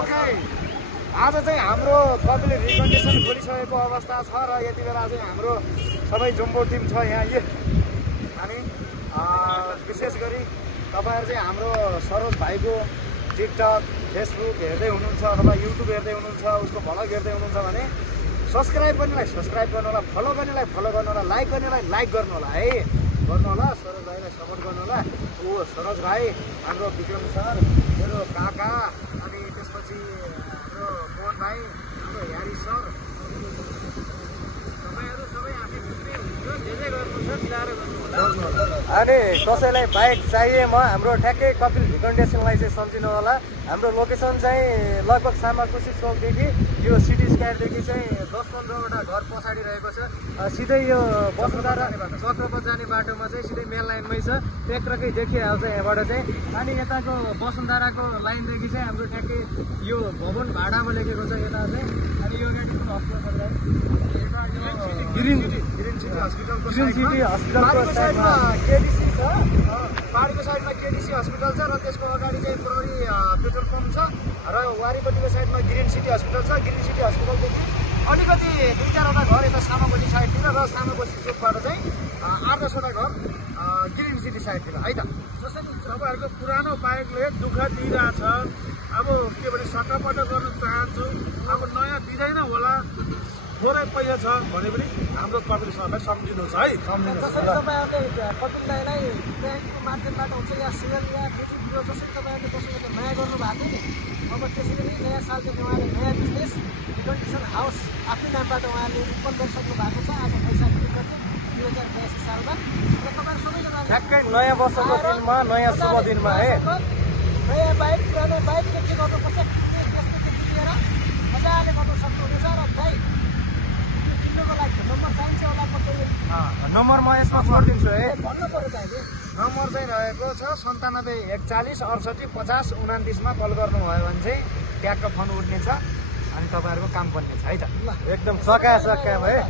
okay आज चाहिँ हाम्रो कपिल रिकन्डिसन खोलिसकेको अवस्था छ र यति बेला चाहिँ हाम्रो सबै जम्बो टिम छ यहाँ अनि विशेष गरी तपाईहरु चाहिँ हाम्रो सरोज भाइको टिकटक फेसबुक हेर्दै हुनुहुन्छ अथवा युट्युब हेर्दै हुनुहुन्छ उसको भ्लग हेर्दै हुनुहुन्छ भने सब्स्क्राइब गर्नेलाई सब्स्क्राइब गर्नु होला फलो गर्नेलाई फलो गर्नु होला लाइक गर्नेलाई लाइक गर्नु होला है गर्नु होला सरोज भाइलाई सपोर्ट गर्नु होला ओ सरोज भाइ हाम्रो विक्रम सर मेरो काका अनि त्यसपछि हाम्रो मोहन भाइ हाम्रो यारी सर तपाईहरु सबै आफै बुझ्दै हुनुहुन्छ जे जे गर्नु छ मिलाएर गर्नु अनि कसैलाई बाइक चाहिएमा हाम्रो ठ्याक्कै कपिल रिकन्डिसनलाई चाहिँ सम्झिनु होला हाम्रो लोकेसन चाहिँ लगभग सामाकुसी चौकदेखि यो सिटी स्क्वायरदेखि चाहिँ 10-15वटा घर पछाडि रहेको छ सिधै यो वसुन्धरा चक्रपथ जाने बाटोमा चाहिँ सिधै मेन लाइनमै छ टेक्रकै देखिहाल्छ यहाँबाट चाहिँ अनि यताको वसुन्धराको लाइनदेखि चाहिँ हाम्रो ठ्याक्कै यो भवन भाडामा लेखेको छ यता चाहिँ अनि यो गाडी कुन हस्पिटल ग्रिन सिटी हस्पिटलको साइडमा केडिसी छ पाहाडीको साइडमा केडिसी हस्पिटल छ र त्यसको अगाडि चाहिँ प्रहरी पेट्रोल पम्प छ र वारीपट्टिको साइडमा ग्रिन सिटी हस्पिटल छ ग्रिन सिटी हस्पिटलदेखि अलिकति 2-4वटा घर यता सामाकोसी साइडतिर र सामाकोसी चोकबाट चाहिँ 8-10वटा घर ग्रिन सिटी साइडतिर है त जसरी तपाईँहरूको पुरानो बाइकले दुःख दिइरहेछ अब के भने सट्टापट गर्न चाहन्छु अब नयाँ दिँदैन होला थोरै पैसा छ भने पनि हाम्रो कपिल सरलाई सम्झिनुहोस् है जसरी तपाईँहरूले कपिल दाइलाई ब्याङ्कको माध्यमबाट हुन्छ या सेयर या बिजिपिओ जसरी तपाईँहरूले कसैले माया गर्नुभएको थियो नि अब त्यसरी नै नयाँ सालदेखि उहाँले नयाँ बिजनेस रिकन्डिसन हाउस आफ्नै नामबाट उहाँले उत्पन्न गरिसक्नु भएको छ आज वैशाख 2082 सालमा र तपाईँहरू सबैजना ठ्याक्कै नयाँ वर्षको दिनमा नयाँ शुभ दिनमा है नयाँ बाइक पुरानो बाइक के गर्नुपर्छ त्यसदेखि लिएर मजाले गर्नु सक्नुहुनेछ र दाइ किन्नुको लागि नम्बर चाहिन्छ होला नम्बर म यसमा छोडिदिन्छु है भन्नु पर्यो दाइले नम्बर चाहिँ रहेको छ 97 41 68 50 29 मा कल गर्नुभयो भने चाहिँ ट्यागको फोन उठ्नेछ अनि तपाईँहरूको काम बन्नेछ है त एकदम सका भयो